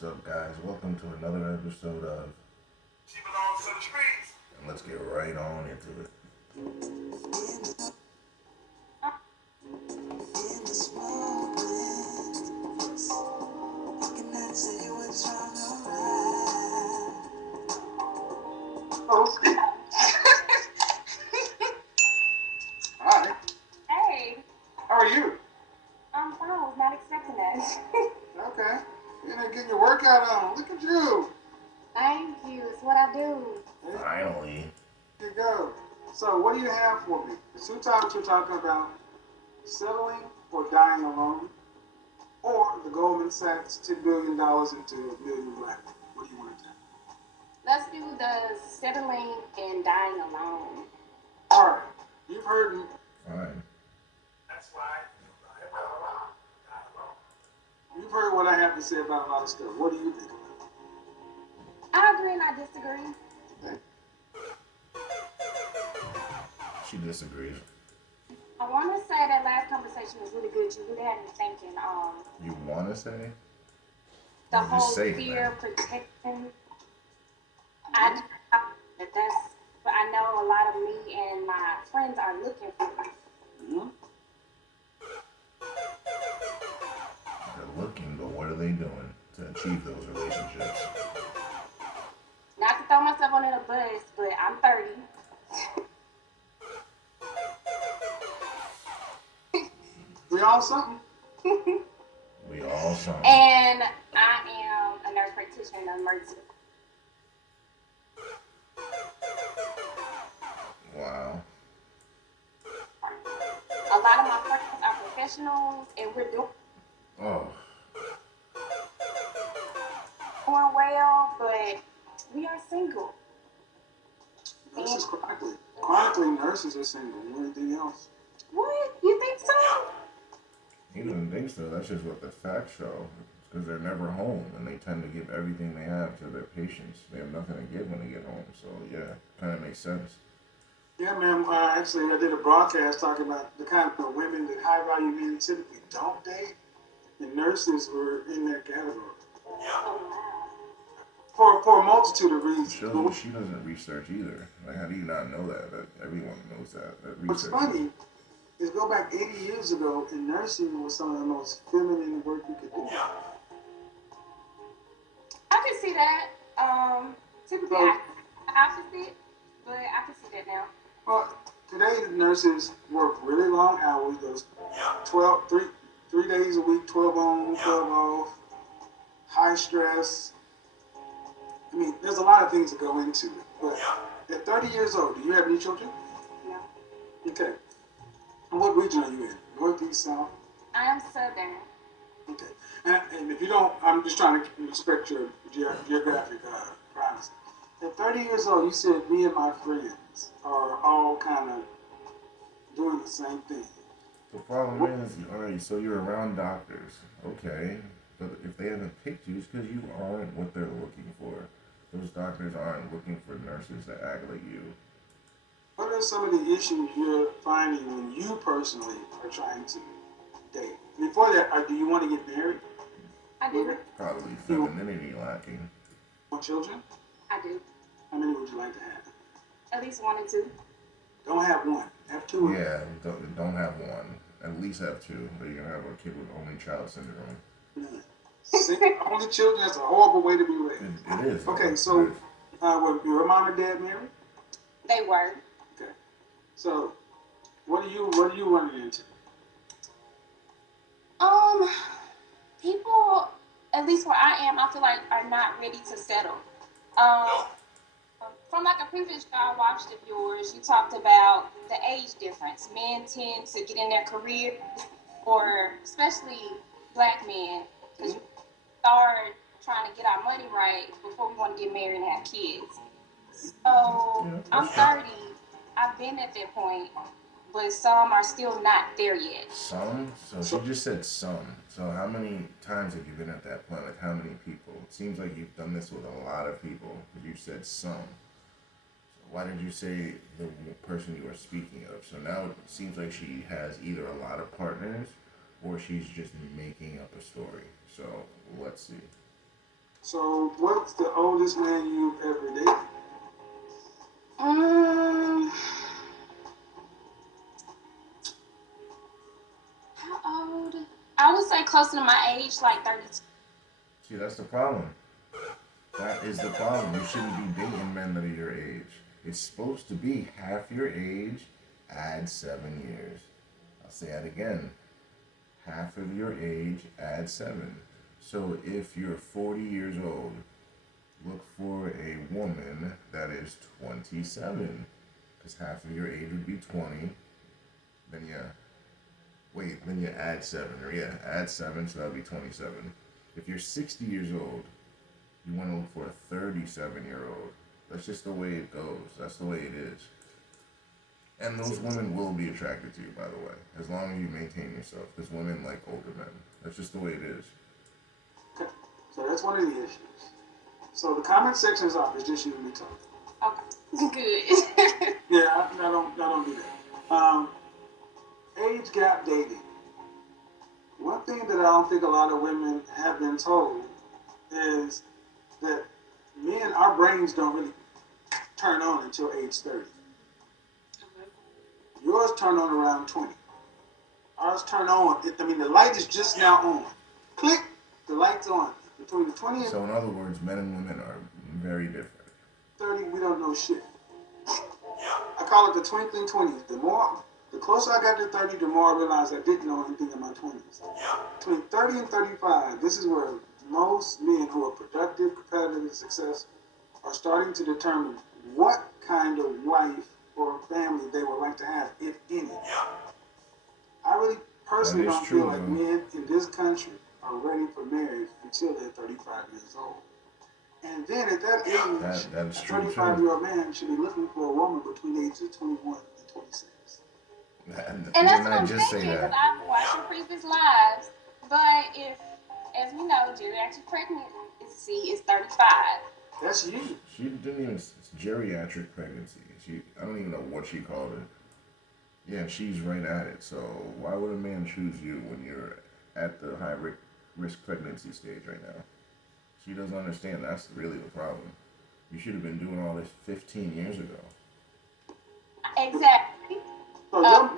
What's up, guys? Welcome to another episode of She belongs to the streets. and let's get right on into it. Oh, hi. Hey, How are you? I'm fine. I was not expecting that. Okay. You're not getting your workout on. Look at you. Thank you. It's what I do. Finally, There you go. So, what do you have for me? The two topics we're talking about: settling or dying alone, or the Goldman Sachs $10 billion into a million black. What do you want to do? Let's do the settling and dying alone. All right. You've heard me. fine. That's why. You've heard what I have to say about a lot of stuff. What do you think? I agree and I disagree. She disagrees. I want to say that last conversation was really good. You really had me thinking. You want to say? The Well, just whole say it, fear, man. protection. I just thought that that's. But I know a lot of me and my friends are looking for. Mm-hmm. They're looking, but what are they doing to achieve those relationships? Not to throw myself under the bus, but I'm 30. We all something. We all some. And I am a nurse practitioner in emergency. Wow. A lot of my friends are professionals, and we're doing Oh, well, but we are single. Nurses chronically. Chronically, nurses are single. Anything else? What? You think so? you didn't think so. That's just what the facts show. Because they're never home, and they tend to give everything they have to their patients. They have nothing to give when they get home. So yeah, kind of makes sense. Yeah, ma'am. Actually, I did a broadcast talking about the kind of women that high value men typically don't date, and nurses were in that category Oh, for a multitude of reasons. Shows But you she doesn't research either. Like, how do you not know that? That everyone knows that. That what's research. funny is go back 80 years ago, and nursing was some of the most feminine work you could do. I can see that. Typically, So, opposite, but I can see that now. well, today the nurses work really long hours. Those 12, 3 days a week, 12 on, 12 off, high stress. I mean, there's a lot of things that go into it. But at 30 years old, do you have any children? No. Okay. And what region are you in? Northeast, South? I am Southern. Okay. And if you don't, I'm just trying to respect your geographic privacy. At 30 years old, you said me and my friends are all kind of doing the same thing. The problem is, alright, so you're around doctors, okay, but if they haven't picked you, it's because you aren't what they're looking for. Those doctors aren't looking for nurses that act like you. What are some of the issues you're finding when you personally are trying to date? Before that, do you want to get married? I do. Probably femininity lacking. Want children? I do. How many would you like to have? At least 1 and 2. Don't have one. Have two. Yeah, don't have one. At least have two, but you're gonna have a kid with only child syndrome. None. Only children, that's a horrible way to be raised. It is. Okay, It so is. were your mom and dad married? They were. Okay. So what are you running into? Um, people, at least where I am, I feel like are not ready to settle. Um, from like a previous show I watched of yours, you talked about the age difference. Men tend to get in their career, or especially black men, because you start trying to get our money right before we want to get married and have kids. So Yeah, I'm that's true. 30. I've been at that point, but some are still not there yet. Some? So she just said some. So how many times have you been at that point? Like how many people? It seems like you've done this with a lot of people, because you said some. So why did you say the person you were speaking of? So now it seems like she has either a lot of partners or she's just making up a story. So let's see. So, what's the oldest man you've ever dated? Um, how old? I would say closer to my age, like 32. See, that's the problem. That is the problem. You shouldn't be dating men that are your age. It's supposed to be half your age, add 7 years. I'll say that again. Half of your age, add 7. So if you're 40 years old, look for a woman that is 27. Because half of your age would be 20. Then then you add 7. Or yeah, add 7, so that would be 27. If you're 60 years old, you want to look for a 37-year-old. That's just the way it goes. That's the way it is. And those women will be attracted to you, by the way, as long as you maintain yourself. Because women like older men. That's just the way it is. Okay, so that's one of the issues. So the comment section is off. It's just you and me talking. Okay, good. Yeah, I don't do that. Age gap dating. One thing that I don't think a lot of women have been told is that men, our brains don't really turn on until age 30. Yours turn on around 20. Ours turn on. The light is just now on. Click, the light's on. Between the 20 and So in other words, men and women are very different. 30, we don't know shit. I call it the twinkling 20s. The closer I got to 30, the more I realized I didn't know anything in my 20s. Between 30 and 35, this is where most men who are productive, competitive, and successful are starting to determine what kind of wife or family they would like to have, if any. I really personally That is don't true, feel like though. men in this country are ready for marriage until they're 35 years old. And then at that age, That a is true, too. 35-year-old man should be looking for a woman between the ages of 21 and 26. And that's Didn't what I I'm just say thinking because that? I've watched your previous lives. But if, as we know, geriatric pregnancy is 35. That's you. She didn't even. It's geriatric pregnancy. I don't even know what she called it. Yeah, she's right at it. So why would a man choose you when you're at the high risk pregnancy stage right now? She doesn't understand. That's really the problem. You should have been doing all this 15 years ago. Exactly. So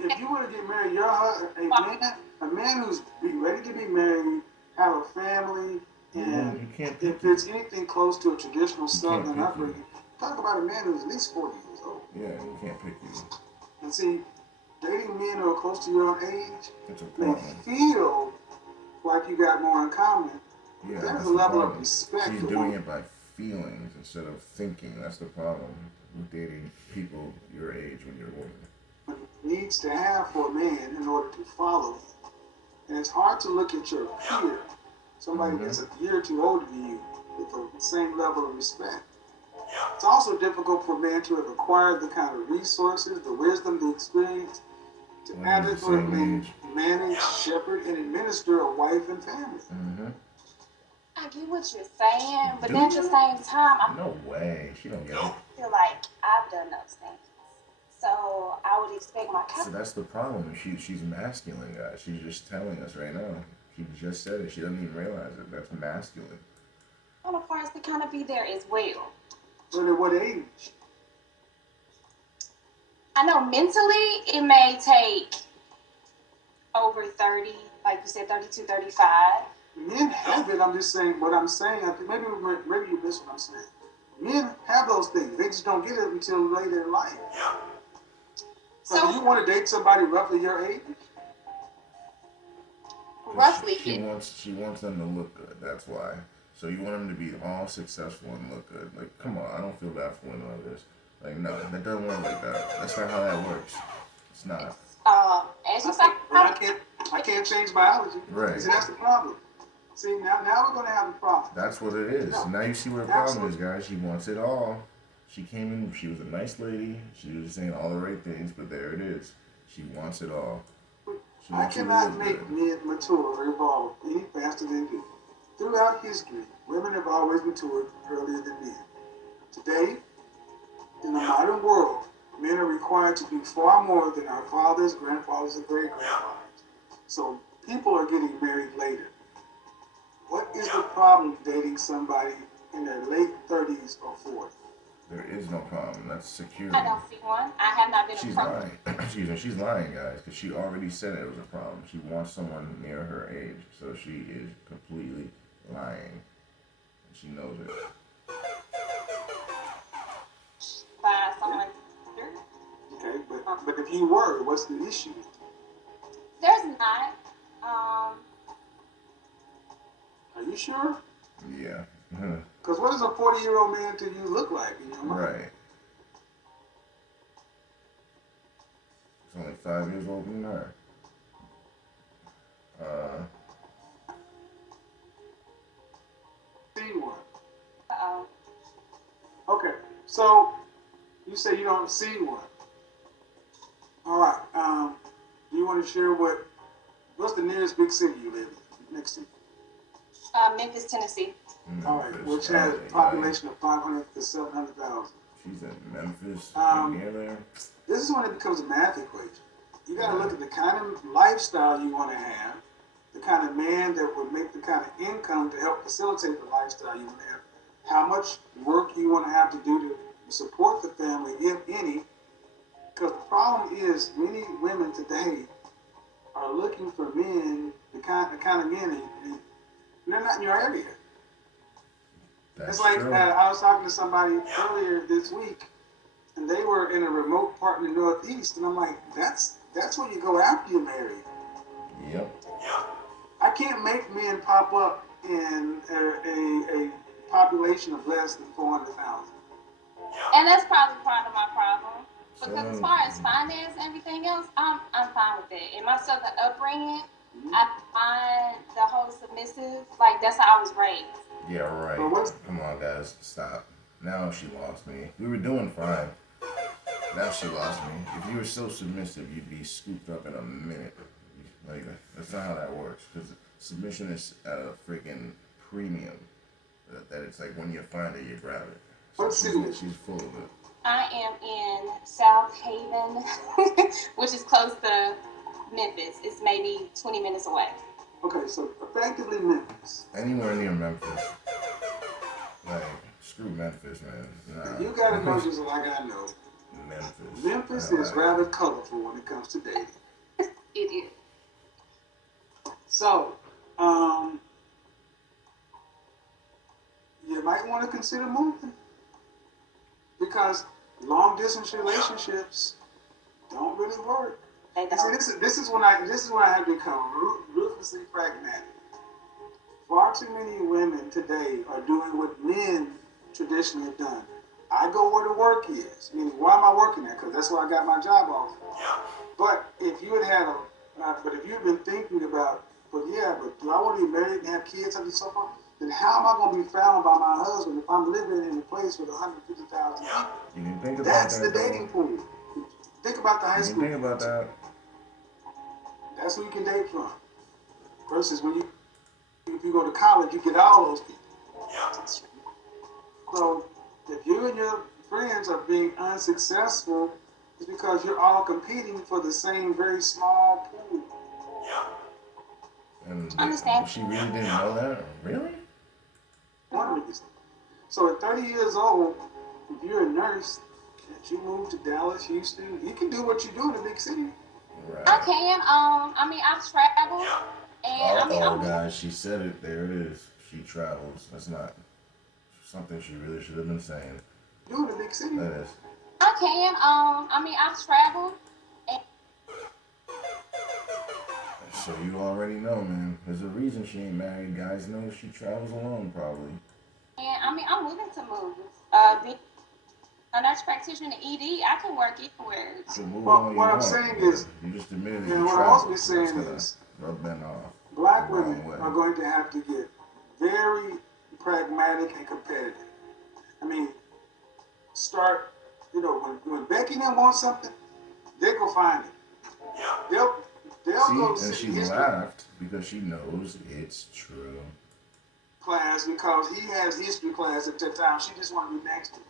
if you were to get married, a man who's ready to be married, have a family, and You can't if pick it's anything close to a traditional Southern pick upbringing, talk about a man who's at least 40 years old. Yeah, you can't pick you. And see, dating men who are close to your own age It's a may problem. feel like you got more in common. Yeah, There's that's a the level problem. of respect She's for doing women. it by feelings instead of thinking. That's the problem with dating people your age when you're a woman. Needs to have for a man in order to follow him. And it's hard to look at your peer, somebody that's a year or two older than you, with the same level of respect. It's also difficult for a man to have acquired the kind of resources, the wisdom, the experience to When he's the same adequately age. manage, shepherd, and administer a wife and family. Mm-hmm. I get what you're saying, but Do at you? the same time, I No way. She don't get it. feel like I've done those things. So I would expect my So cousin. that's the problem. She's masculine, guys. She's just telling us right now. She just said it. She doesn't even realize it. That's masculine. Counterparts to kind of be there as well. But at what age? I know mentally it may take over 30, like you said, 32, 35. Men have it. I'm just saying what I'm saying. I think maybe you miss what I'm saying. Men have those things. They just don't get it until later in life. So do you want to date somebody roughly your age? Roughly, She wants them to look good. That's why. So you want them to be all successful and look good. Like, come on. I don't feel bad for women like this. Like, no, that doesn't work like that. That's not how that works. It's not. as you said, I can't change biology. Right. See, that's the problem. See, now we're going to have a problem. That's what it is. No. Now you see what the problem is, guys. She wants it all. She came in, she was a nice lady. She was saying all the right things, but there it is. She wants it all. She I wants you to cannot look make good. men mature or evolve any faster than men. Throughout history, women have always matured earlier than men. Today, in the modern world, men are required to do far more than our fathers, grandfathers, and great-grandfathers. So people are getting married later. What is the problem dating somebody in their late 30s or 40s? There is no problem. That's security. I don't see one. I have not been She's approached. lying. Excuse me. She's lying, guys, because she already said it was a problem. She wants someone near her age, so she is completely lying. She knows it. By someone here. Okay, but if you were, what's the issue? There's not. Are you sure? Yeah. Because what does a 40-year-old man to you look like in your mind? Right. He's only 5 years older than her. See one. Uh-oh. Okay, so you say you don't see one. All right. Do you want to share what's the nearest big city you live in next to you? Memphis, Tennessee. All right, which has a population of 500 to 700,000. She's in Memphis. Near there. This is when it becomes a math equation. You got to look at the kind of lifestyle you want to have, the kind of man that would make the kind of income to help facilitate the lifestyle you want to have, how much work you want to have to do to support the family, if any. Because the problem is many women today are looking for men, the kind of men, and they're not in your area. That's It's like true. I was talking to somebody earlier this week, and they were in a remote part in the Northeast, and I'm like, that's where you go after you marry. Yep. I can't make men pop up in a population of less than 400,000. And that's probably part of my problem. Because So- as far as finance and everything else, I'm fine with it. In my southern upbringing, I find the whole submissive, like that's how I was raised. Yeah, right. But what's- Come on, guys, stop. Now she lost me. We were doing fine. Now she lost me. If you were so submissive, you'd be scooped up in a minute. Like, that's not how that works. Because submission is at a freaking premium. That it's like when you find it, you grab it. So What city is she's full of it. I am in South Haven, which is close to Memphis. It's maybe 20 minutes away. Okay, so effectively Memphis. Anywhere near Memphis. Like, screw Memphis, man. Nah. You gotta know just like I know. Memphis. Memphis Nah, is like- rather colorful when it comes to dating. It is. So, you might want to consider moving because long distance relationships don't really work. They And see, don't. this is when I have become ruthlessly pragmatic. Far too many women today are doing what men traditionally have done. I go where the work is. Meaning, why am I working there? Because that's where I got my job off. But if you but if you've been thinking about, but do I want to be married and have kids and so forth? Then how am I going to be found by my husband if I'm living in a place with 150,000 people? You didn't think about That's that, the dating pool. Think about the high You school. didn't think about that. That's who you can date from. Versus if you go to college, you get all those people. So if you and your friends are being unsuccessful, it's because you're all competing for the same very small pool. And Understand. she really didn't know that? Really? One reason. So at 30 years old, if you're a nurse, can't you move to Dallas, Houston? You can do what you do in a big city. Right. I can. I mean, I've traveled, and I mean, Oh, guys, she said it. There it is. She travels. That's not something she really should have been saying. Do it in a big city. That is. I can. I mean, I've traveled, and So you already know, man. There's a reason she ain't married. Guys know she travels alone, probably. I mean, I'm willing to move. Being a nurse practitioner in ED, I can work anywhere. So move Well, on what you I'm want. saying Yeah. is- You just admitted that And you what I'm travel. also That's saying gonna is, rub men off. Black the wrong women way. are going to have to get very pragmatic and competitive. I mean, when Becky and them want something, they go find it. They'll go See, and see she history laughed because she knows it's true. class because he has history class at that time. She just want to be next to him.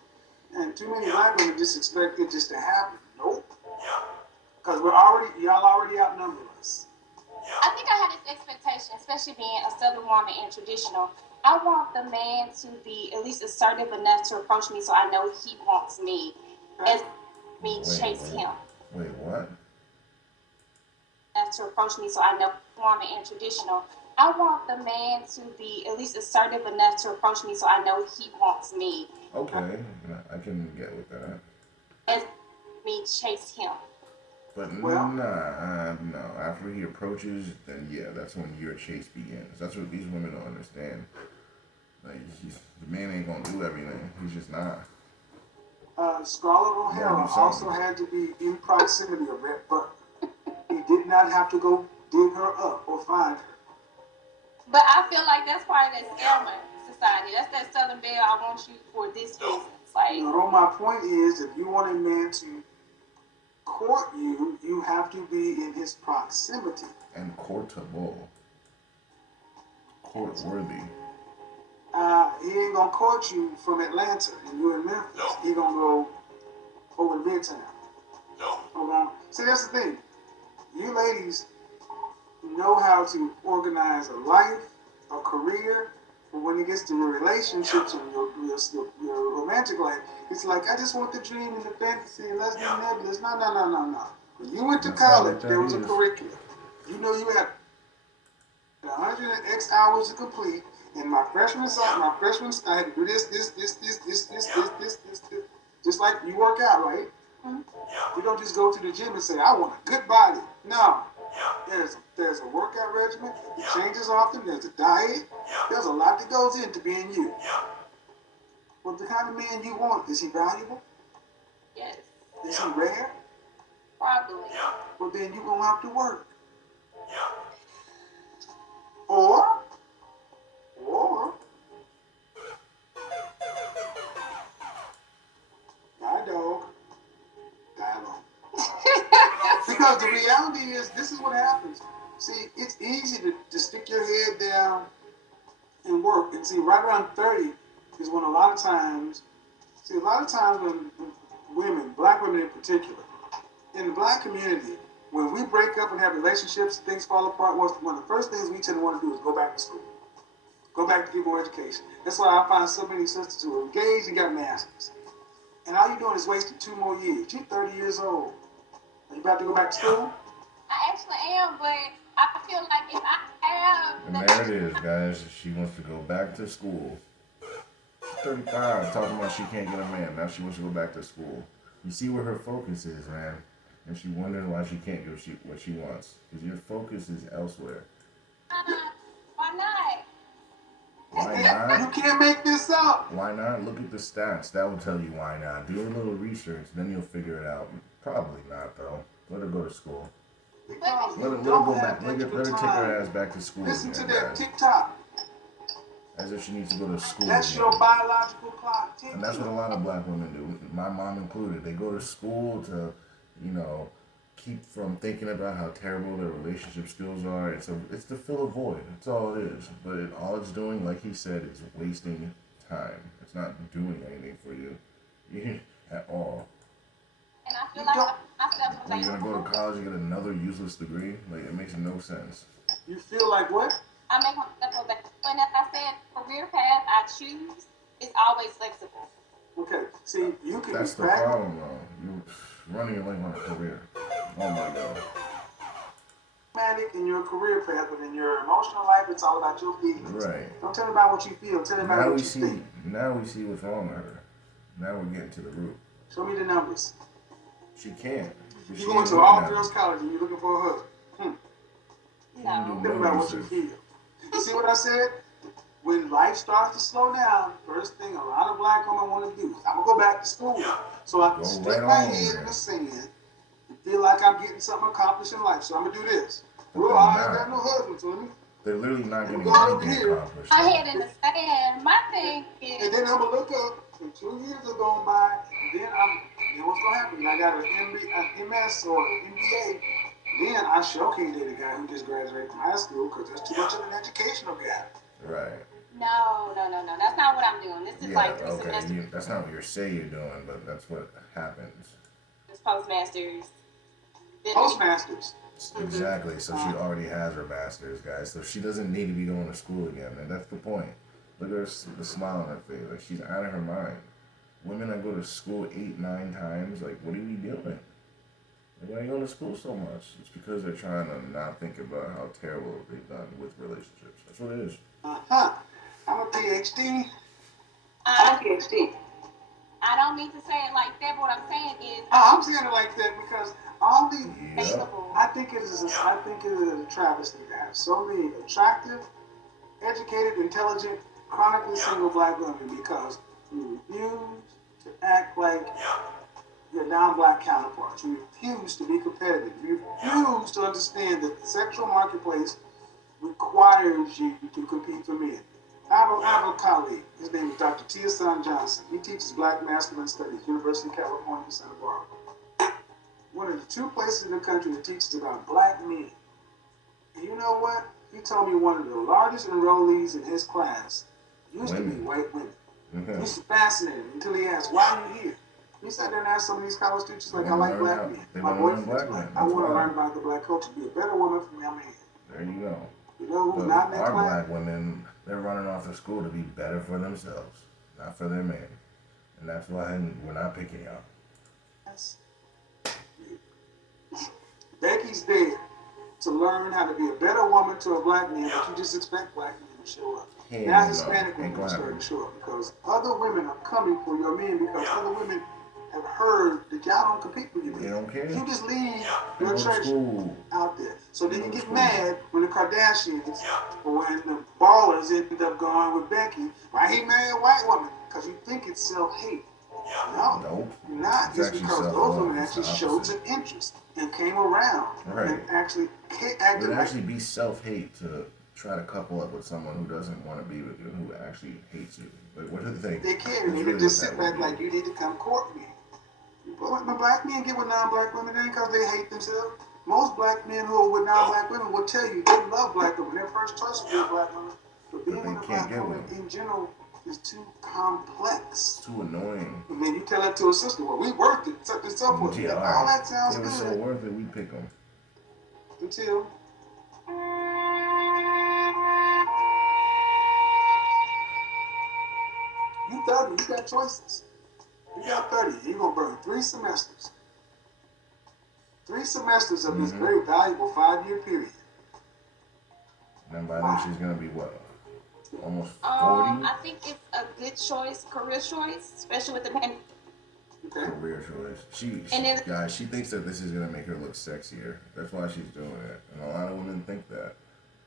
And too many black women just expect it just to happen. Nope. Because y'all already outnumber us. I think I had this expectation, especially being a Southern woman and traditional. I want the man to be at least assertive enough to approach me so I know he wants me, as me chase him. Wait, what? Enough to approach me so I know woman and traditional. I want the man to be at least assertive enough to approach me so I know he wants me. Okay, I can get with that. As me chase him. But Well, no. After he approaches, then yeah, that's when your chase begins. That's what these women don't understand. Like, the man ain't gonna do everything. He's just not. Scarlett O'Hara also had to be in proximity of that, but he did not have to go dig her up or find her. But I feel like that's part of that scammer society. That's that Southern Belle. I want you for this reason. It's like, No, my point is, if you want a man to court you, you have to be in his proximity. And courtable. Court worthy. He ain't gonna court you from Atlanta and you in Memphis. No. He gonna go over to Midtown. No. Hold on. See, that's the thing. You ladies know how to organize a life, a career, but when it gets to your relationships and your romantic life, it's like, I just want the dream and the fantasy and let's be nebulous. No. When you went to college, there was a curriculum. You know you had 100 and X hours to complete. In my freshman, I had to do this. Just like you work out, right? You don't just go to the gym and say, I want a good body. No. There's a workout regimen. It changes often. There's a diet. There's a lot that goes into being you. Well, the kind of man you want, is he valuable? yes, Is he rare? probably. Well, then you're going to have to work. Or, my dog, dialogue. Because the reality is, this is what happens. See, it's easy to stick your head down and work. And see, right around 30 is when a lot of times when women, black women in particular, in the black community, when we break up and have relationships, things fall apart, one of the first things we tend to want to do is go back to school. Go back to get more education. That's why I find so many sisters who are engaged and got masters. And all you're doing is wasting 2 more years. You're 30 years old. Are you about to go back to school? I actually am, but I feel like if I have And there it is, guys. She wants to go back to school. She's 35, talking about she can't get a man. Now she wants to go back to school. You see where her focus is, man. And she wondering why she can't get what she wants. Because your focus is elsewhere. why not? Why not? You can't make this up. Why not? Look at the stats. That will tell you why not. Do a little research, then you'll figure it out. Probably not, though. Let her go to school. Because Let her you go don't back. have Let her take extra her time. ass back to school. Listen to again, that guys. tick-tock. As if she needs to go to school. That's again. your biological clock ticking. And that's what a lot of black women do, my mom included. They go to school to, keep from thinking about how terrible their relationship skills are. It's to fill a void. That's all it is. But all it's doing, like he said, is wasting time. It's not doing anything for you at all. And I feel like myself was Are you like, gonna go to college and get another useless degree? Like, it makes no sense. You feel like what? I make myself feel like, and as I said, career path I choose is always flexible. Okay, see, you can That's be the problem, though. You're running your life on a career. Oh my god. pragmatic in your career path, but in your emotional life, it's all about your feelings. Right. Don't tell me about what you feel. Tell me about Now what we you see. think. Now we see what's wrong with her. Now we're getting to the root. Show me the numbers. She can't. She You going ain't to looking all at girls it. college and you're looking for a husband. She No. ain't Tell me doing about no what you research. feel. You see what I said? When life starts to slow down, first thing a lot of black women want to do is, I'm going to go back to school so I can Go stick right my on head there. in the sand and feel like I'm getting something accomplished in life. So I'm going to do this. But Well, they're I ain't not. got no husband, so let me. They're literally not getting Go over anything here. accomplished. My head in the sand. My thing And is, then I'm gonna look up, and 2 years are going by, and then what's gonna happen? I got an MS or an MBA. Then I showcase the guy who just graduated from high school because there's too much of an educational gap. Right. no. That's not what I'm doing. This is Yeah. like 3 Okay. semesters. That's not what you say you're doing, but that's what happens. Postmasters. Postmasters. Exactly. So she already has her master's, guys. So she doesn't need to be going to school again, and that's the point. Look at her, the smile on her face. Like she's out of her mind. Women that go to school 8, 9 times, like what are we doing? Like, why are you going to school so much? It's because they're trying to not think about how terrible they've done with relationships. That's what it is. Uh-huh. I'm a PhD. I'm I'm a PhD. I don't mean to say it like that, but what I'm saying is I'm saying it like that because only Yep. I think it is a travesty to have so many attractive, educated, intelligent, chronically single black women because you refuse to act like your non-black counterparts. You refuse to be competitive. You refuse to understand that the sexual marketplace requires you to compete for men. I have a colleague. His name is Dr. Tia Johnson. He teaches Black Masculine Studies, University of California, Santa Barbara. One of the 2 places in the country that teaches about black men. And you know what? He told me one of the largest enrollees in his class used to be white women. Mm-hmm. This is fascinating until he asked, why are you here? He sat there and asked some of these college teachers, like, I like black men. My boyfriend's black. I want to learn about the black culture, be a better woman for my man. There you go. You know who's But not in that our class? black women, they're running off to school to be better for themselves, not for their man. And that's why we're not picking y'all. Becky's there to learn how to be a better woman to a black man, but you just expect black men to show up. Hell Now no. Hispanic Ain't women are gonna starting happen. to show up because other women are coming for your men because other women have heard that y'all don't compete with your men. They don't care. You just leave They your go to treasure school. out there. So then They you go to get school. mad when the Kardashians or when the ballers end up going with Becky. Why he married a white woman? Because you think it's self-hate. No, Nope. not. It's It's actually because those self-love. women It's the actually showed opposite. some interest and came around Right. and actually It acted would like actually be self-hate to try to couple up with someone who doesn't want to be with you, who actually hates you. Like, what do they think? they care. That's They really just what sit that would back be. like you need to come court me. But when black men get with non-black women, it ain't because they hate themselves. Most black men who are with non-black women will tell you they love black women. Their first choice will be a black woman. But being they with a can't black get woman with them. in general is too complex. It's too annoying. And then you tell that to a sister, well, we worked it, so forth. Yeah, All alright. that sounds It was good so worth it, we pick them. until you 30, you got choices. You got 30, you're going to burn 3 semesters. 3 semesters of this very valuable 5-year period. And by then she's gonna be what? Almost 40? I think it's a good choice, career choice, especially with the pandemic. Okay? Career choice. She And then- guys, she thinks that this is gonna make her look sexier. That's why she's doing it. And a lot of women think that.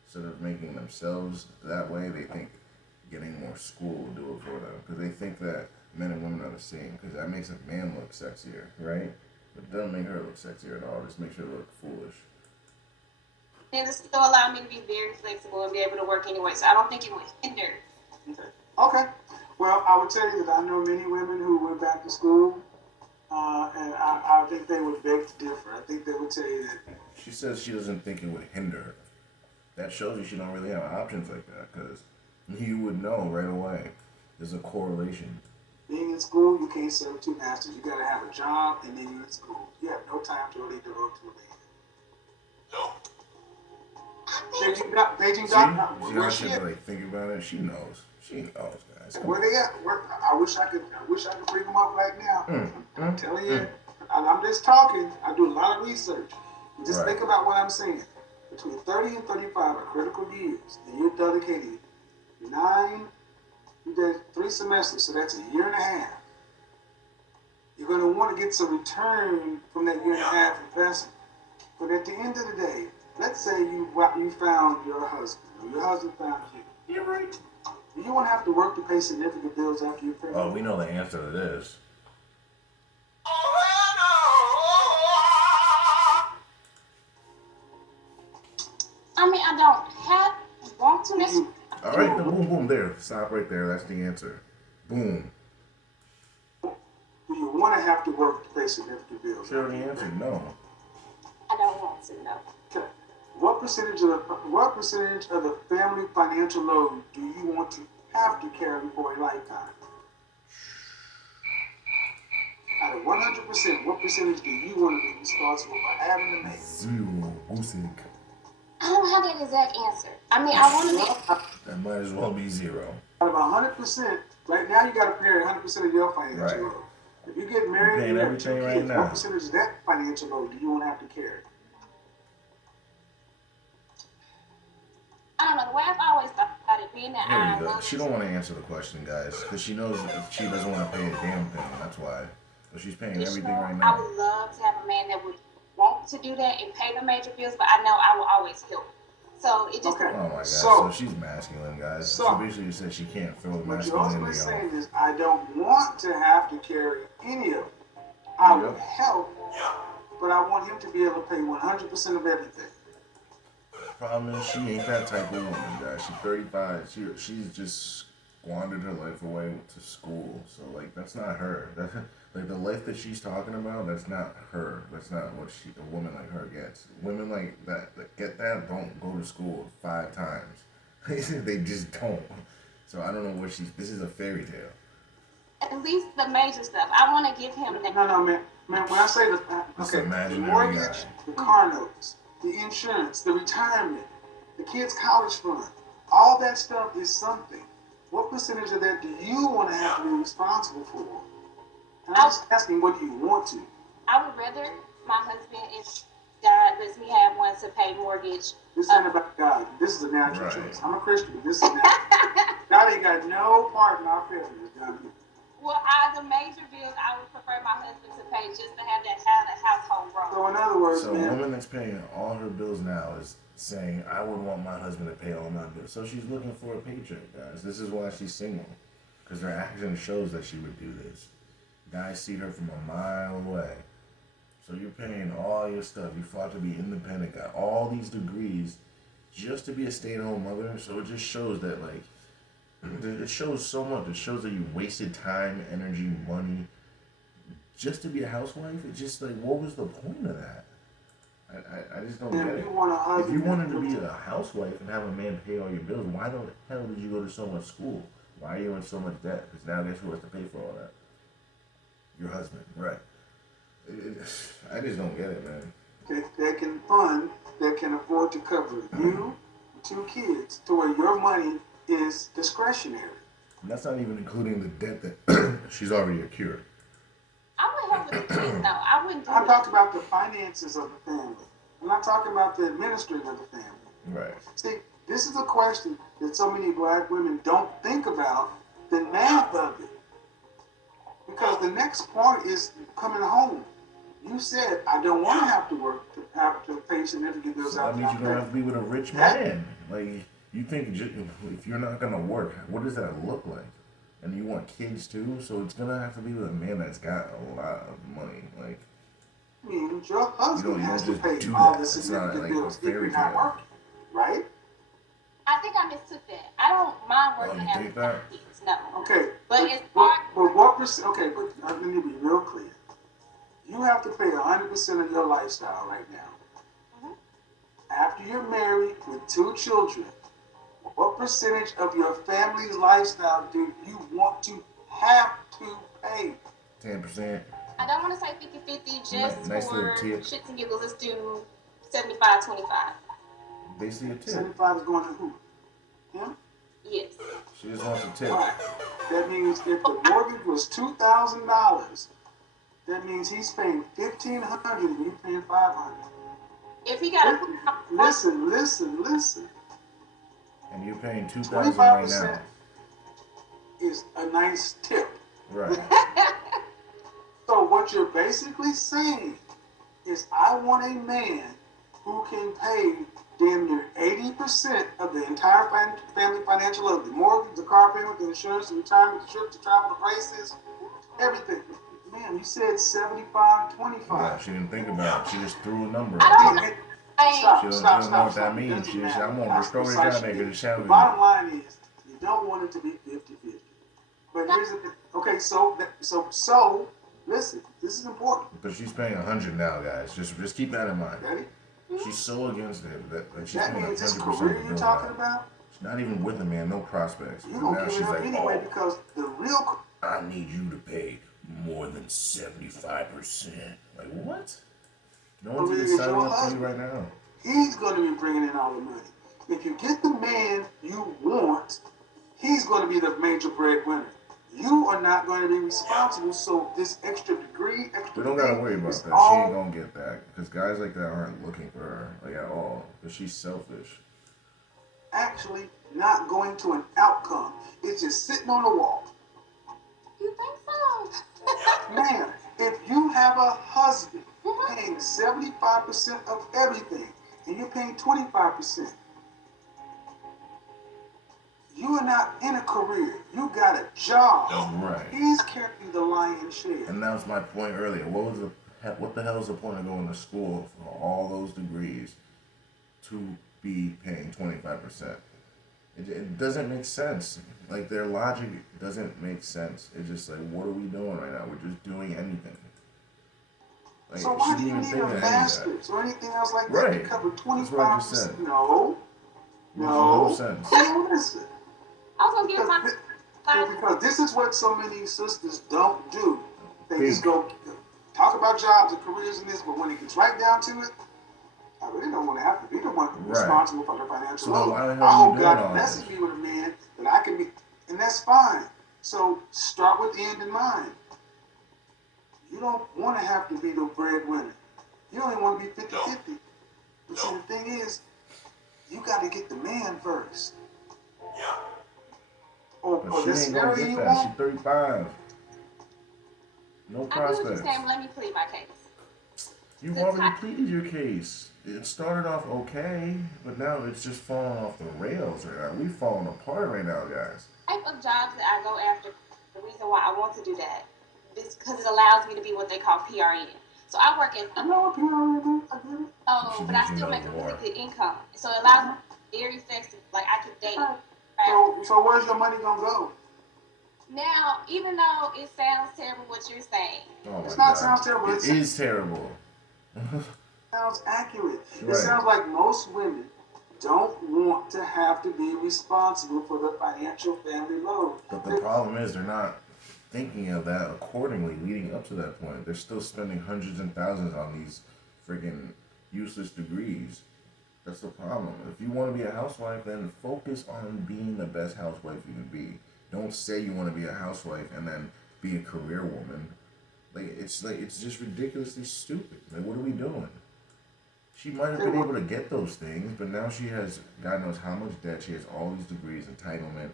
Instead of making themselves that way, they think getting more school will do it for them. Because they think that men and women are the same. Because that makes a man look sexier, right? But it doesn't make her look sexier at all. It just makes her look foolish. And it still allow me to be very flexible and be able to work anyway. So I don't think it would hinder. Okay. Well, I would tell you that I know many women who went back to school, and I think they would beg to differ. I think they would tell you that She says she doesn't think it would hinder her. That shows you she don't really have options like that. Because you would know right away. There's a correlation. being in school, you can't serve 2 masters. You got to have a job, and then you're in school. You have no time to really devote to a man. Beijing See Doc, how where she she had at? to think about it? She knows. She knows, guys. Come Where on. they at? I wish I could bring them up right now. I'm telling you, I'm just talking. I do a lot of research. Just Right. think about what I'm saying. Between 30 and 35 are critical years, and you're dedicating 3 semesters, so that's a year and a half. You're going to want to get some return from that year and a half investment. But at the end of the day, let's say you found your husband, or your husband found you. You're right. Do you want to have to work to pay significant bills after you pay? Oh, we know the answer to this. I mean, I don't want to necessarily. All right, then boom, boom, there. Stop right there. That's the answer. Boom. Do you want to have to work to pay significant bills? She already answered no. I don't want to know. Okay. What percentage of the family financial load do you want to have to carry for a lifetime? Out of 100%, what percentage do you want to be responsible for having to make? 0. Usyk. I don't have that exact answer. I mean, I want to be. That might as well be 0. Out of 100%, right now you got to pay 100% of your financial Right. load. If you get married paying and you have everything 2 right kids, now. what percentage of that financial load do you want to have to carry? I don't know. The way I've always thought about it, being that Here I we go. love She don't want to answer the question, guys, because she knows that she doesn't want to pay a damn thing. That's why. But she's paying everything right I now. would love to have a man that would want to do that and pay the major bills, but I know I will always help. So it just Okay. Oh my god. So- So she's masculine, guys. so- she basically said she can't throw the What you're ultimately masculinity saying off. is, I don't want to have to carry any of it. I will Yep. help, but I want him to be able to pay 100% of everything. Problem is, she ain't that type of woman, guys. She's 35. She's just squandered her life away to school. So like, that's not her. That like the life that she's talking about. That's not her. That's not what a woman like her gets. Women like that get that don't go to school 5 times. They just don't. So I don't know what she's. This is a fairy tale. at least the major stuff. I want to give him that. No, man. When I say This the imaginary mortgage, guy. the car notes, the insurance, the retirement, the kids' college fund, all that stuff is something. What percentage of that do you want to have to be responsible for? And I'm just asking, what do you want to? I would rather my husband, if God lets me have one, to pay mortgage. This ain't about God. This is a natural Right. choice. I'm a Christian, but this is a natural. God ain't got no part in our family. God. Well, the major bills, I would prefer my husband to pay just to have that household run. So in other words, So a man, woman that's paying all her bills now is saying, I would want my husband to pay all my bills. So she's looking for a paycheck, guys. This is why she's single. Because her action shows that she would do this. Guys see her from a mile away. So you're paying all your stuff. You fought to be independent, got all these degrees just to be a stay-at-home mother. So it just shows that, like, it shows so much. It shows that you wasted time, energy, money just to be a housewife. It's just like, what was the point of that? I just don't get if it. you want a If husband, you wanted to be a housewife and have a man pay all your bills, why the hell did you go to so much school? Why are you in so much debt? Because now guess who has to pay for all that? Your husband, right? I just don't get it, man. that can fund, that can afford to cover you, 2 kids, to where your money is discretionary. And that's not even including the debt that she's already accrued. I would help with the kids, though. I wouldn't do I'm it. talking about the finances of the family. I'm not talking about the administrative of the family. Right. See, this is a question that so many black women don't think about the math of it. Because the next part is coming home. You said, I don't want to have to work to have to pay significant bills So out that means you're gonna have to be with a rich man. Like, you think if you're not gonna work, what does that look like? And you want kids too, so it's gonna have to be with a man that's got a lot of money. Like, I mean, your husband You don't has to just pay do all that. the It's not significant like a bills if you're fairy not tale. working, right? I think I mistook that. I don't mind Oh, working you having think that? kids. No. Okay. But it's but, hard. but what percent? Okay, but let me be real clear. You have to pay 100% of your lifestyle right now. Mhm. After you're married with 2 children, what percentage of your family's lifestyle do you want to have to pay? 10%. I don't want to say 50-50 just Nice for little tip. shits and giggles. Let's do 75-25. Basically a tip. 75 is going to who? Him? Yes. She just wants a tip. Right. That means if the mortgage was $2,000, that means he's paying $1,500 and you're paying $500. If he got a Listen. And you're paying $2,000 right 25% now. is a nice tip. Right. So what you're basically saying is, I want a man who can pay damn near 80% of the entire family financial load, the mortgage, the car payment, the insurance, the retirement, the trip, the travel, the braces, everything. Man, you said 75-25. Yeah, she didn't think about it. She just threw a number I out don't there. know. Stop, She don't stop. know what that means. Doesn't She just, matter. I'm gonna That's restore the precisely job maker it. to shout The at bottom line is, you don't want it to be 50-50. But here's the thing. Okay, so listen, this is important. But she's paying $100 now, guys. Just keep that in mind. Ready? She's so against it that she's That paying means this 100% of career the you're bill talking now. about, She's not even with a man, no prospects. you're But now gonna give she's it up like, anyway oh, because the real I need you to pay more than 75%. Like, what? No one's Believe even it's signing your up for you husband. right now. He's going to be bringing in all the money. If you get the man you want, he's going to be the major breadwinner. You are not going to be responsible. So this extra degree, We extra don't gotta thing worry is about that. She ain't all gonna get that. Because guys like that aren't looking for her, like, at all. Because she's selfish. actually not going to an outcome. It's just sitting on the wall. You think so? Man, if you have a husband Mhm. paying 75% of everything and you're paying 25%, you are not in a career. You got a job. Right. He's carrying the lion's share. And that was my point earlier. What the hell is the point of going to school for all those degrees to be paying 25%? It doesn't make sense. Like, their logic doesn't make sense. It's just like, what are we doing right now? We're just doing anything. Like, So she why do didn't you even need think a of any of that. master's or anything else like that Right. to cover That's what I just 25%? said. No. Makes no No. sense. No, listen. I was gonna get Because, my because this is what so many sisters don't do. They just Think. go talk about jobs and careers and this, but when it gets right down to it, I really don't want to have to be the one Right. responsible for the financial So then load. why the hell I are you hope doing God all blesses this? me with a man that I can be, and that's fine. So start with the end in mind. You don't want to have to be the breadwinner. You only want to be 50-50. But see, the thing is, you got to get the man first. Or But she this ain't gonna scenario get you that. She's want, 35. No I get what prospects. you're saying, but let me plead my case. You've The already type, pleaded your case. It started off okay, but now it's just falling off the rails right now. We've fallen apart right now, guys. type of jobs that I go after, the reason why I want to do that is because it allows me to be what they call PRN. So I work at I know what people already do. I get it. but I She still knows make a more. really good income. So it allows me to be very flexible. Like I can date. Right? So where's your money gonna go? Now, even though it sounds terrible what you're saying, Oh It's my not god. sounds terrible. It is terrible. Sounds accurate. It Right. sounds like most women don't want to have to be responsible for the financial family load. But the problem is they're not thinking of that accordingly leading up to that point. They're still spending hundreds and thousands on these freaking useless degrees. That's the problem. If you want to be a housewife, then focus on being the best housewife you can be. Don't say you want to be a housewife and then be a career woman. Like it's just ridiculously stupid. Like, what are we doing? She might have been able to get those things, but now she has God knows how much debt. She has all these degrees, entitlement.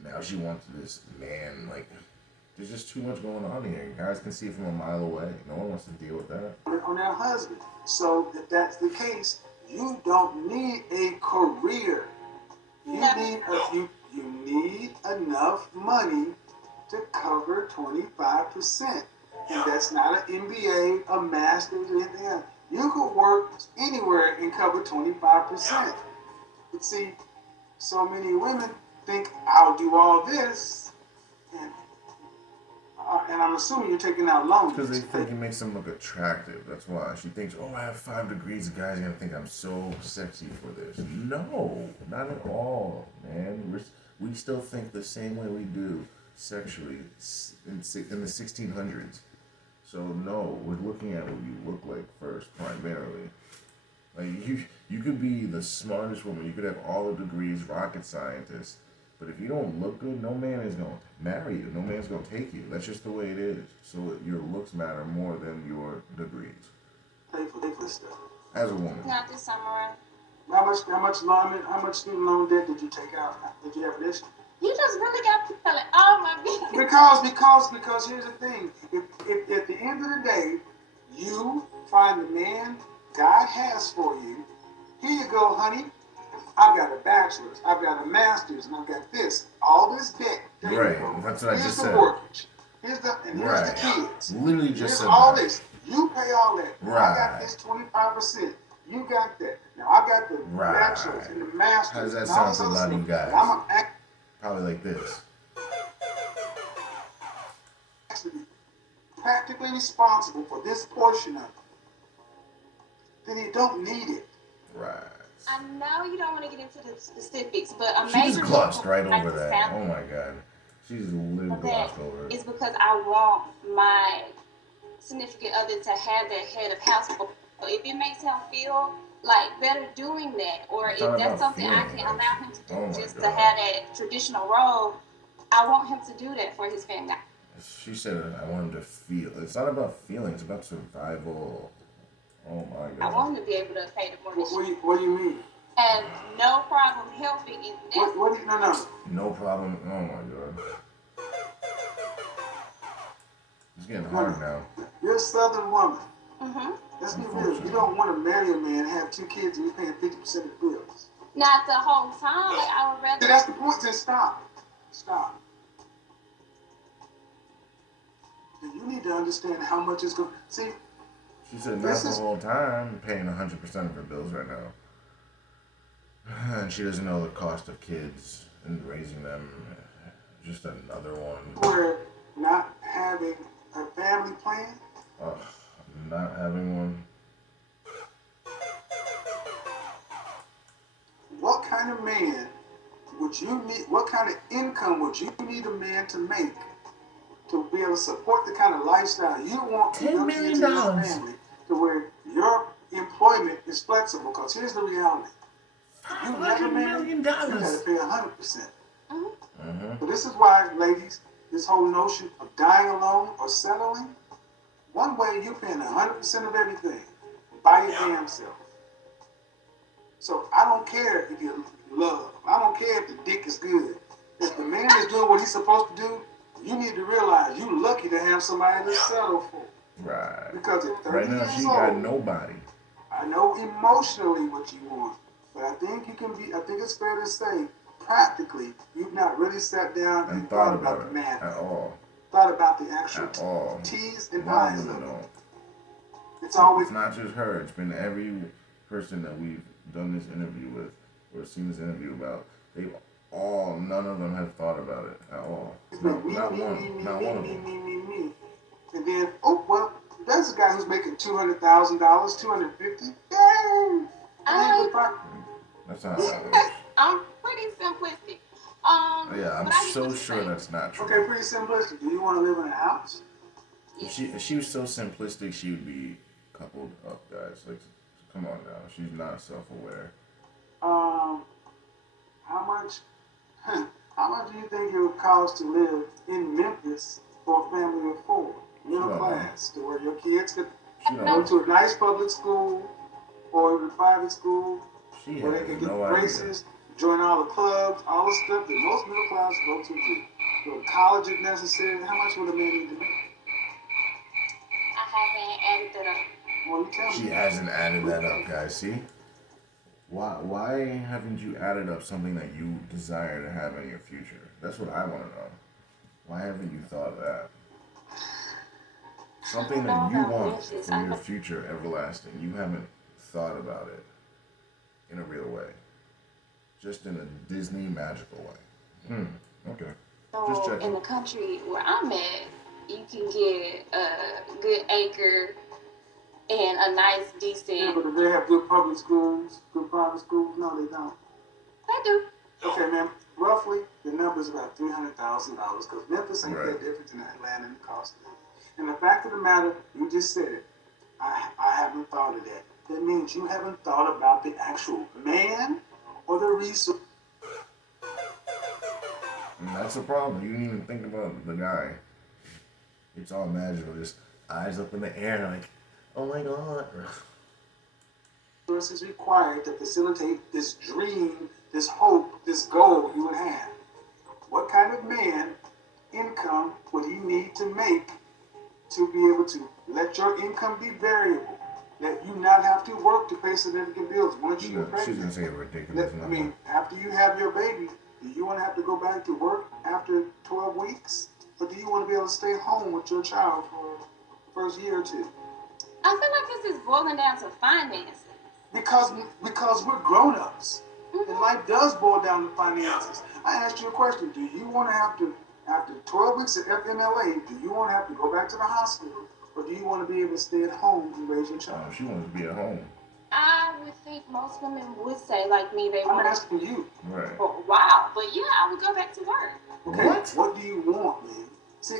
Now she wants this man. Like, there's just too much going on here. You guys can see it from a mile away. No one wants to deal with that. On their husband. So if that's the case, you don't need a career. You Never. you need enough money to cover 25%. And that's not an MBA, a master's, or anything else. You could work anywhere and cover 25%. But see, so many women think I'll do all this, and I'm assuming you're taking out loans. Because they think it makes them look attractive. That's why. She thinks, oh, I have 5 degrees. The guy's going to think I'm so sexy for this. No, not at all, man. We still think the same way we do sexually in the 1600s. So, no, we're looking at what you look like first, primarily. Like, you could be the smartest woman. You could have all the degrees, rocket scientist. But if you don't look good, no man is going to marry you. No man's going to take you. That's just the way it is. So your looks matter more than your degrees. Pay for this stuff. As a woman. not this summer. How much student loan debt did you take out? Did you have this? You just really got me telling all my business. Because here's the thing. If at the end of the day, you find the man God has for you, here you go, honey. I've got a bachelor's, I've got a master's, and I've got this. All this debt. There you Right. go. That's what I Here's just the said. mortgage. Here's the Right. kids. Literally just Here's said all that. this. You pay all that. I got Right. this 25%. You got that. Now I got the Right. bachelor's and the master's. How does that and all sound this to a other lot of you stuff. guys? And I'm Probably like this. actually practically responsible for this portion of it. Then you don't need it. Right. I know you don't want to get into the specifics, but a She just major glossed right like over this that. happened. Oh my god. She's a little that glossed over it. is because I want my significant other to have that head of household. So if it makes him feel like better doing that, or It's if not that's about something I feeling. can allow him to do Oh my just to god. have that traditional role, I want him to do that for his family. She said, "I want him to feel." It's not about feeling. It's about survival. Oh my I god. want him to be able to pay the mortgage. What do you mean? Have no problem helping in that. What do you, no. No problem. Oh my god. It's getting hard now. You're a Southern woman. Mm-hmm. Let's be real. You don't want to marry a man, have 2 kids, and you're paying 50% of the bills. Not the whole time. I would rather. See, that's the point. Then stop. Stop. You need to understand how much it's going to... See, She said not the whole time, paying 100% of her bills right now. And she doesn't know the cost of kids and raising them. Just another one. where not having a family plan, Ugh, not having one. what kind of man would you need, what kind of income would you need a man to make to be able to support the kind of lifestyle you want for your kids and your family, to where your employment is flexible? Because here's the reality. You never marry, you gotta pay 100%. So this is why, ladies, this whole notion of dying alone or settling, one way you're paying 100% of everything by your damn self. So I don't care if you love. I don't care if the dick is good. If the man is doing what he's supposed to do, you need to realize you're lucky to have somebody to settle for. Right. Because at 30 Right now, years she got old, nobody. I know emotionally what you want, but I think you can be. I think it's fair to say, practically, you've not really sat down and thought about the matter at all. Thought about the actual At all. T's and No, I's no, of it. no. It's always It's not just her. It's been every person that we've done this interview with or seen this interview about. They've all, none of them have thought about it at all. me, Not me, one. me, Not me, one of me, them. me, me, me. And then, oh well, there's a guy who's making $200,000, $250,000. Yay! That's not how that works. I'm pretty simplistic. Yeah, I'm but I get so what you're sure saying. that's not true. Okay, pretty simplistic. Do you want to live in a house? If she was so simplistic, she would be coupled up, guys. Like, come on now. She's not self-aware. How much? How much do you think it would cost to live in Memphis for a family of 4, middle class, to where your kids could She go don't. to a nice public school or a private school She where they has can get no idea. braces, join all the clubs, all the stuff that most middle class go to. Go to college if necessary. How much would a man need to make? I haven't added that up. Well, you tell me. She hasn't added that up, guys. See? Why haven't you added up something that you desire to have in your future? That's what I want to know. Why haven't you thought of that? Something that you want for your future everlasting. You haven't thought about it in a real way. Just in a Disney magical way. Okay. Just So checking. in the country where I'm at, you can get a good acre and a nice, Yeah, decent. but do they have good public schools, good private schools? No, they don't. I do. Okay, man. Roughly, the number is about $300,000 because Memphis ain't Right. that different than Atlanta in the cost of living. And the fact of the matter, you just said it. I haven't thought of that. That means you haven't thought about the actual man or the resource. And that's the problem. You didn't even think about the guy. It's all magical. Just eyes up in the air like, oh my god. Resources required to facilitate this dream, this hope, this goal you would have. What kind of man, income would he need to make to be able to let your income be variable? Let you not have to work to pay significant bills once you get She's gonna pregnant. say a ridiculous I number. mean, after you have your baby, do you want to have to go back to work after 12 weeks? Or do you want to be able to stay home with your child for the first year or 2? I feel like this is boiling down to finances. Because we're grown-ups. And life does boil down to finances. I asked you a question. Do you want to have to, after 12 weeks at FMLA, do you want to have to go back to the hospital? Or do you want to be able to stay at home and raise your child? She wants to be at home. I would think most women would say, like me, they I'm want asking you. Right. for a while. But yeah, I would go back to work. Okay, What? what do you want, man? See,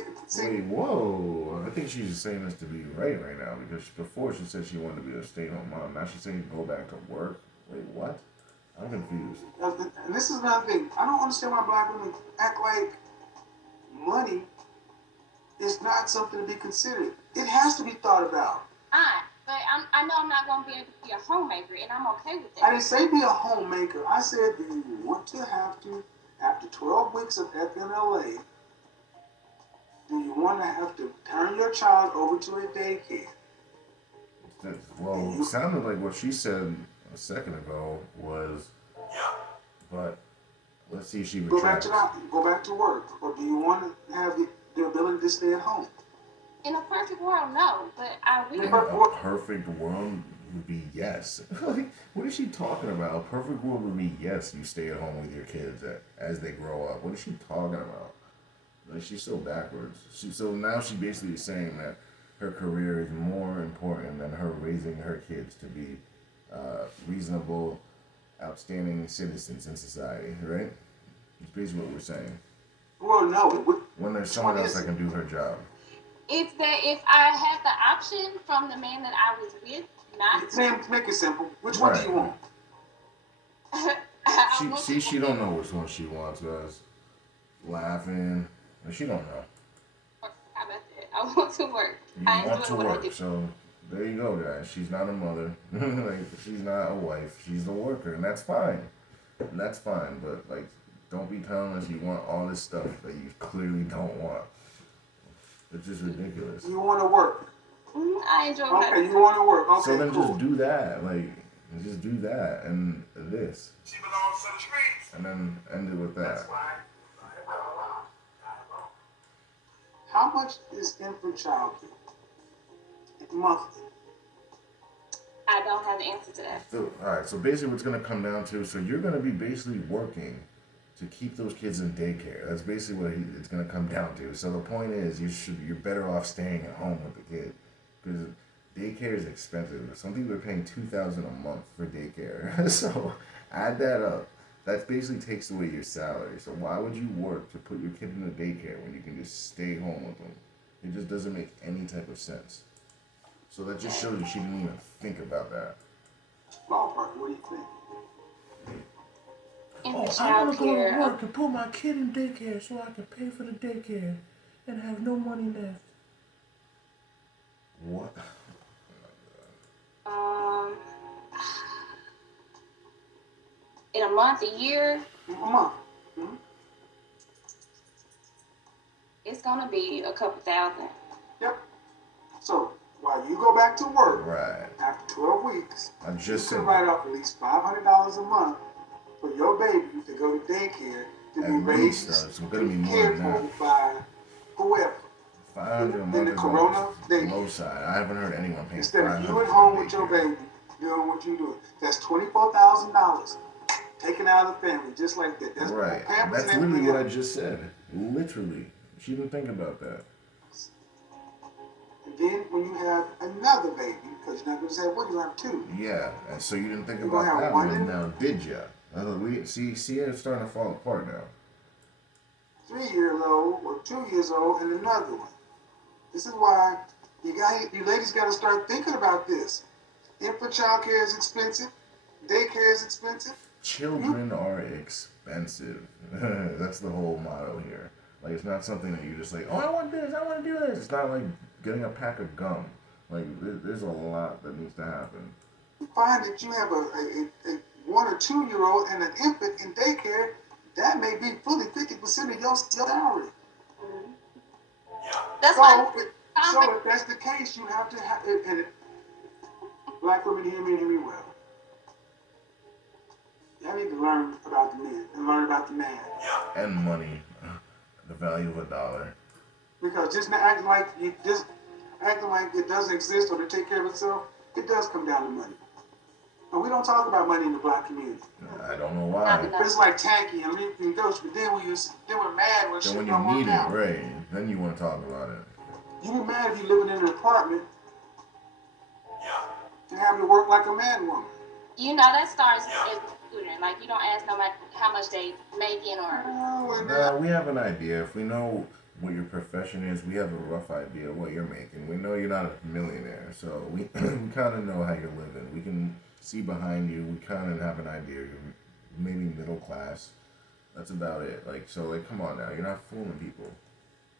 Wait, whoa. I think she's just saying this to be right now because before she said she wanted to be a stay-at-home mom. Now she's saying go back to work. Wait, what? I'm confused. and this is another thing. I don't understand why black women act like money is not something to be considered. It has to be thought about. But I know I'm not going to be able to be a homemaker, and I'm okay with I that. didn't say be a homemaker. I said, do you want to have to, after 12 weeks of FMLA, do you want to have to turn your child over to a daycare? Well, it sounded like what she said a second ago was, but let's see if she retracts. Go back to work, or do you want to have the ability to stay at home? In a perfect world, no, but I In will. a perfect world would be yes. Like, what is she talking about? A perfect world would be yes. You stay at home with your kids as they grow up. What is she talking about? Like, she's so backwards. So now she's basically saying that her career is more important than her raising her kids to be reasonable, outstanding citizens in society, right? It's basically what we're saying. Well, no. When there's someone else that can do her job. If I had the option from the man that I was with, not to, Make it simple. Which one do you want? She don't know which one she wants, guys. Laughing. She don't know. How about that? I want to work. You I want enjoy to what I work, do. so there you go, guys. She's not a mother. Like, she's not a wife. She's a worker, and that's fine. And that's fine, but like, don't be telling us you want all this stuff that you clearly don't want. It's just ridiculous. You want to work. I enjoy what I Okay, do. you want to work. Okay, So then cool. just do that, like, just do that, and this, She belongs to the streets. and then end it with that. How much is infant child care monthly? I don't have the answer to that. So, all right. So basically, what's gonna come down to, so you're gonna be basically working to keep those kids in daycare. That's basically what it's gonna come down to. So the point is, you're better off staying at home with the kid because daycare is expensive. Some people are paying $2,000 a month for daycare. So add that up. That basically takes away your salary. So why would you work to put your kid in a daycare when you can just stay home with them? It just doesn't make any type of sense. So that just shows you she didn't even think about that. Ballpark, what do you think? Infant child care. and put my kid in daycare so I can pay for the daycare and have no money left. What? In a month, a year, A month. Mm-hmm. it's gonna be a couple thousand. Yep. So while you go back to work Right. after 12 weeks, I you just can said write off at least $500 a month for your baby to go to daycare to be at raised, least, it's to gonna be be more cared than that. for by whoever. 500 a In month the is corona on the days. low side. I haven't heard anyone paying Instead of 500 you at for home with your daycare. baby doing what you doing, that's $24,000 taken out of the family just like that. That's Right. Pampers That's and literally everything what I else. just said. Literally. She didn't think about that. And then when you have another baby, because you're not going to say, well, you have two. Yeah. And so you didn't think You're about gonna have that one one in- now, did ya? We see it's starting to fall apart now. 3-year old or 2 years old and another one. This is why you ladies got to start thinking about this. Infant child care is expensive. Daycare is expensive. Children are expensive. That's the whole motto here. Like, it's not something that you just like, oh, I want this, I want to do this. It's not like getting a pack of gum. Like, there's a lot that needs to happen. You find that you have a 1 or 2 year old and an infant in daycare, that may be fully 50% of your salary. That's why. So if that's the case, you have to have, and black women hear me well. Y'all need to learn about the men and learn about the man. And money. The value of $1. Because just acting like it doesn't exist or to take care of itself, it does come down to money. And we don't talk about money in the black community. I don't know why. It's like tacky and everything goes, but then we're mad when Then shit when don't you work need out. it, right, then you want to talk about it. You be mad if you're living in an apartment and have to work like a man woman. You know that starts as a student. Like you don't ask nobody how much they making or. Oh, and No, we have an idea. If we know what your profession is, we have a rough idea of what you're making. We know you're not a millionaire, so we, we kind of know how you're living. We can see behind you. We kind of have an idea. You're maybe middle class. That's about it. Like, so, like, come on now. You're not fooling people.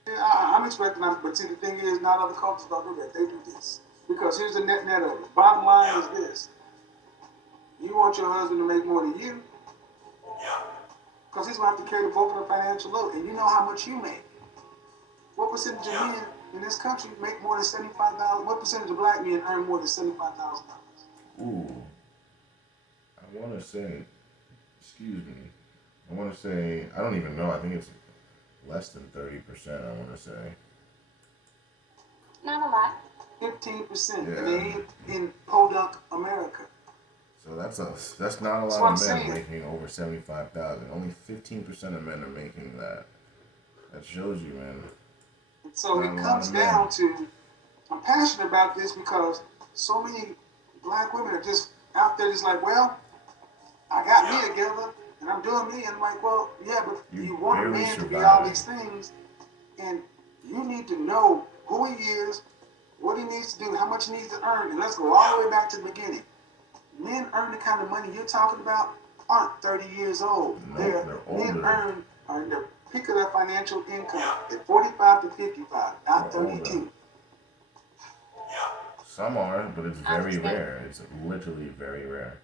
I'm expecting that, but see, the thing is, not other cultures don't do that. They do this. Because here's the net of it. Bottom line is this. You want your husband to make more than you, because he's going to have to carry the bulk of the financial load, and you know how much you make. What percentage of men in this country make more than $75,000? What percentage of black men earn more than $75,000? Ooh. I want to say, excuse me. I want to say, I don't even know. I think it's less than 30%, I want to say. Not a lot. 15%, Yeah. and they ain't in podunk America. So that's not a That's lot what of I'm men saying. making over 75,000. Only 15% of men are making that. That shows you, man. And so Not it a lot comes of men. down to, I'm passionate about this because so many black women are just out there just like, well, I got me together and I'm doing me. And I'm like, well, yeah, but You you want a barely man to be surviving. all these things, and you need to know who he is, what he needs to do, how much he needs to earn. And let's go all the way back to the beginning. Men earn the kind of money you're talking about aren't 30 years old. No, they're Men older. are in the peak of their financial income at 45 to 55, not They're older. 32. Some are, but it's I very understand. rare. It's literally very rare.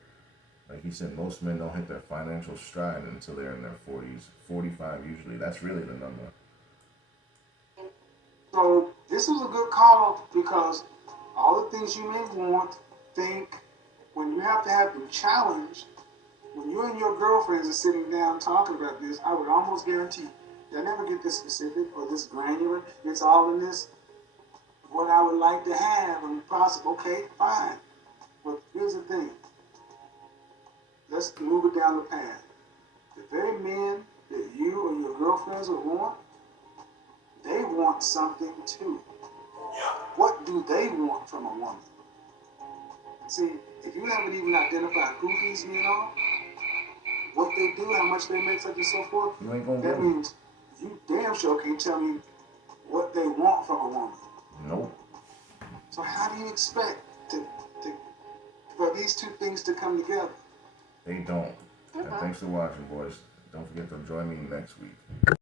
Like you said, most men don't hit their financial stride until they're in their 40s. 45 usually. That's really the number. So this was a good call because all the things you may want, think, when you have to have them challenged, when you and your girlfriends are sitting down talking about this, I would almost guarantee they'll never get this specific or this granular. It's all in this, what I would like to have and possible. Okay, fine. But here's the thing. Let's move it down the path. The very men that you or your girlfriends would want, they want something too. What do they want from a woman? See, if you haven't even identified who these men are, what they do, how much they make, such and so forth, You ain't gonna get that them. means you damn sure can't tell me what they want from a woman. Nope. So how do you expect for these two things to come together? They don't. And thanks for watching, boys. Don't forget to join me next week.